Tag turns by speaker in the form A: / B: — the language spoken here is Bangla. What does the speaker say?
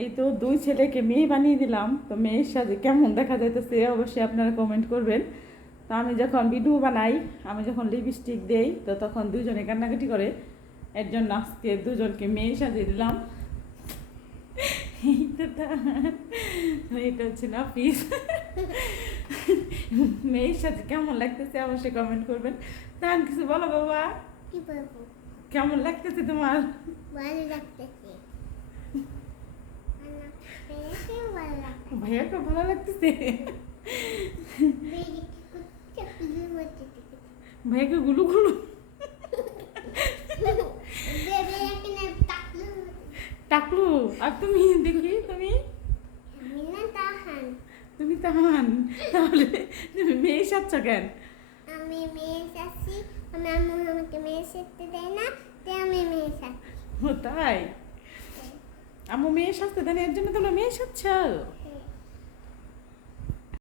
A: এই তো দুই ছেলেকে মেয়ে বানিয়ে দিলাম। তো মেয়ের সাথে কেমন দেখা যাইতেছে অবশ্যই আপনারা কমেন্ট করবেন। তো আমি যখন ভিডিও বানাই আমি যখন লিপস্টিক দেই তো তখন দুজনে কান্নাকাটি করে। এর জন্য আজকে দুজনকে মেয়ে সাজিয়ে দিলাম। এটা হচ্ছে না পিস মেয়ের সাথে কেমন লাগতেছে অবশ্যই কমেন্ট করবেন। তার কিছু বলো বাবা। কেমন লাগতেছে তোমার?
B: ভালো লাগতেছে আমার পেয়েছে ভালো লাগতেছে
A: ভাইয়াকে ভালো লাগতেছে। ভাইয়াকে গুলু গুলু
B: টাকলু,
A: আর তুমি, দেখি, তুমি?
B: না
A: তুমি তাহান, তাহলে তুমি মেয়ে সাচ্ছ কেন?
B: আমি মেয়ে চাচ্ছি আমি আম্মু আমাকে মেয়ে শিখতে দেয় না তাই আমি মেয়ে চাচ্ছি
A: ও তাই আমার মেয়ে সাজতে দেন এর জন্য তোমরা মেয়ে সাচ্ছ